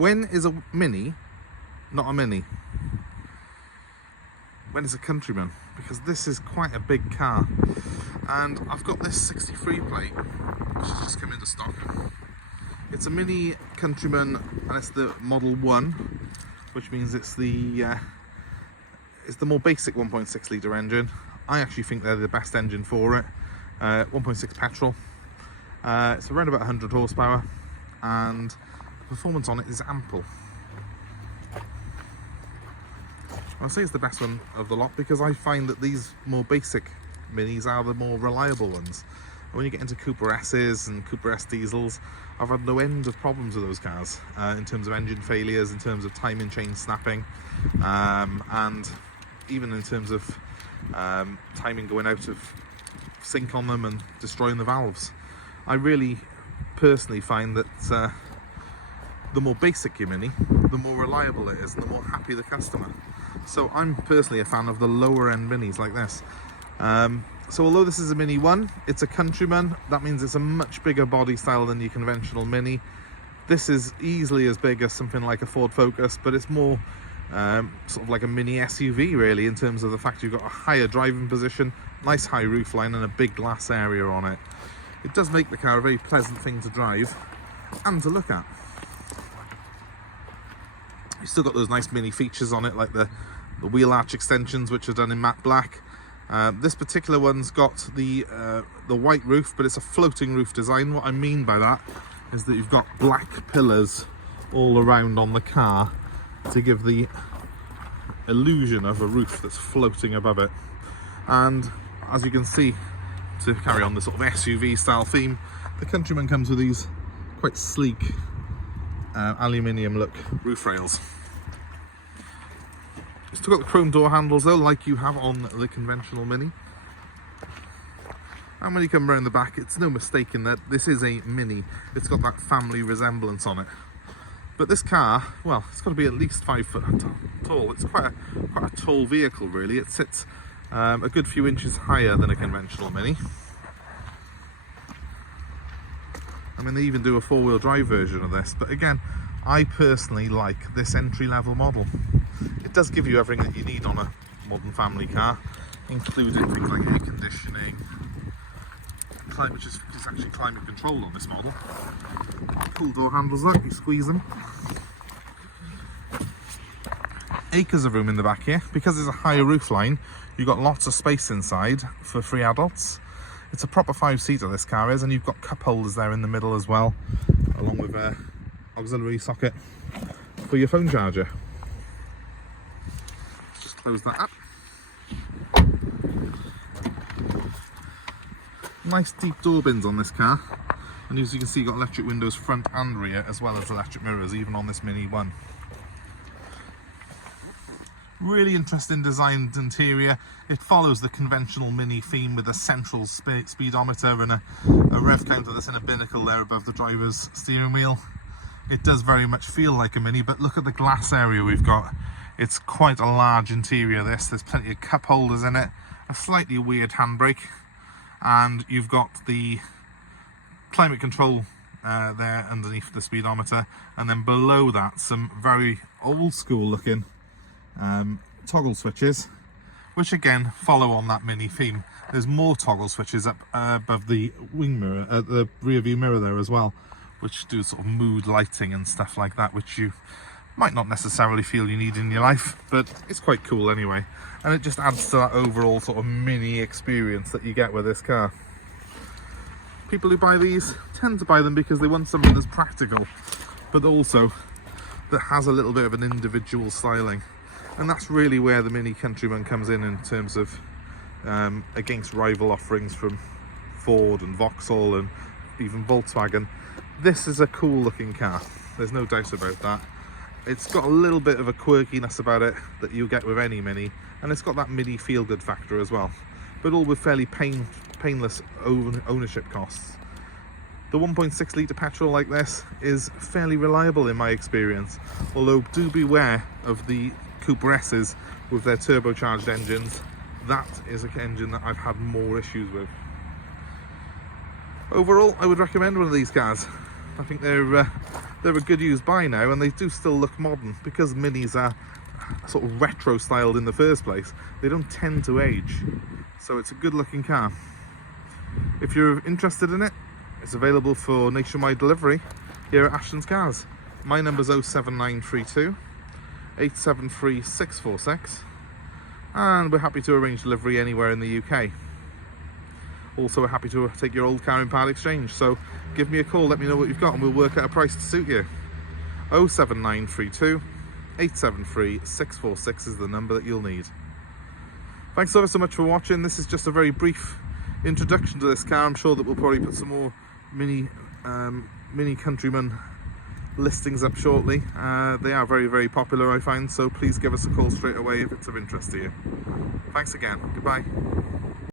When is a Mini not a Mini? When is a Countryman? Because this is quite a big car. And I've got this 63 plate, which has just come into stock. It's a Mini Countryman, and it's the Model 1, which means it's the more basic 1.6 litre engine. I actually think they're the best engine for it. 1.6 petrol. It's around about 100 horsepower, and the performance on it is ample. I'll say it's the best one of the lot because I find that these more basic Minis are the more reliable ones. And when you get into Cooper S's and Cooper S diesels, I've had no end of problems with those cars in terms of engine failures, in terms of timing chain snapping, and even in terms of timing going out of sync on them and destroying the valves. I really personally find that the more basic your Mini, the more reliable it is and the more happy the customer. So I'm personally a fan of the lower end Minis like this. So although this is a Mini 1, it's a Countryman. That means it's a much bigger body style than your conventional Mini. This is easily as big as something like a Ford Focus, but it's more sort of like a mini SUV really, in terms of the fact you've got a higher driving position, nice high roofline and a big glass area on it. It does make the car a very pleasant thing to drive and to look at. You've still got those nice mini features on it, like the wheel arch extensions, which are done in matte black. This particular one's got the white roof, but it's a floating roof design. What I mean by that is that you've got black pillars all around on the car to give the illusion of a roof that's floating above it. And as you can see, to carry on the sort of SUV style theme, the Countryman comes with these quite sleek aluminium look roof rails. You've still got the chrome door handles though, like you have on the conventional Mini. And when you come around the back, it's no mistake in that this is a Mini. It's got that family resemblance on it. But this car, well, it's got to be at least 5 foot tall. It's quite a tall vehicle really. It sits a good few inches higher than a conventional Mini. I mean, they even do a 4-wheel drive version of this, but again, I personally like this entry-level model. It does give you everything that you need on a modern family car, including things like air conditioning, which is actually climate control on this model. Pull door handles up, you squeeze them. Acres of room in the back here. Because there's a higher roofline, you've got lots of space inside for 3 adults. It's a proper 5-seater, this car is, and you've got cup holders there in the middle as well, along with an auxiliary socket for your phone charger. Let's just close that up. Nice deep door bins on this car, and as you can see, you've got electric windows front and rear, as well as electric mirrors, even on this Mini 1. Really interesting designed interior. It follows the conventional Mini theme with a central speedometer and a rev counter that's in a binnacle there above the driver's steering wheel. It does very much feel like a Mini, but look at the glass area we've got. It's quite a large interior, this. There's plenty of cup holders in it, a slightly weird handbrake, and you've got the climate control there underneath the speedometer, and then below that some very old school looking toggle switches, which again follow on that Mini theme. There's more toggle switches up above the wing mirror, the rear view mirror there as well, which do sort of mood lighting and stuff like that, which you might not necessarily feel you need in your life, but it's quite cool anyway, and it just adds to that overall sort of Mini experience that you get with this car. People who buy these tend to buy them because they want something that's practical, but also that has a little bit of an individual styling. And that's really where the Mini Countryman comes in terms of against rival offerings from Ford and Vauxhall and even Volkswagen. This is a cool looking car, there's no doubt about that. It's got a little bit of a quirkiness about it that you get with any Mini, and it's got that Mini feel-good factor as well, but all with fairly painless ownership costs. The 1.6 litre petrol like this is fairly reliable in my experience, although do beware of the Cooper S's with their turbocharged engines. That is an engine that I've had more issues with. Overall, I would recommend one of these cars. I think they're they're a good used buy now, and they do still look modern because Minis are sort of retro styled in the first place. They don't tend to age, so it's a good looking car. If you're interested in it, it's available for nationwide delivery here at Ashton's Cars. My number's 07932 873 646, and we're happy to arrange delivery anywhere in the UK. Also, we're happy to take your old car in part exchange, so give me a call, let me know what you've got, and we'll work out a price to suit you. 07932 873 646 is the number that you'll need. Thanks ever so much for watching. This is just a very brief introduction to this car. I'm sure that we'll probably put some more Mini Countryman listings up shortly. They are very, very popular, I find, so please give us a call straight away if it's of interest to you. Thanks again. Goodbye.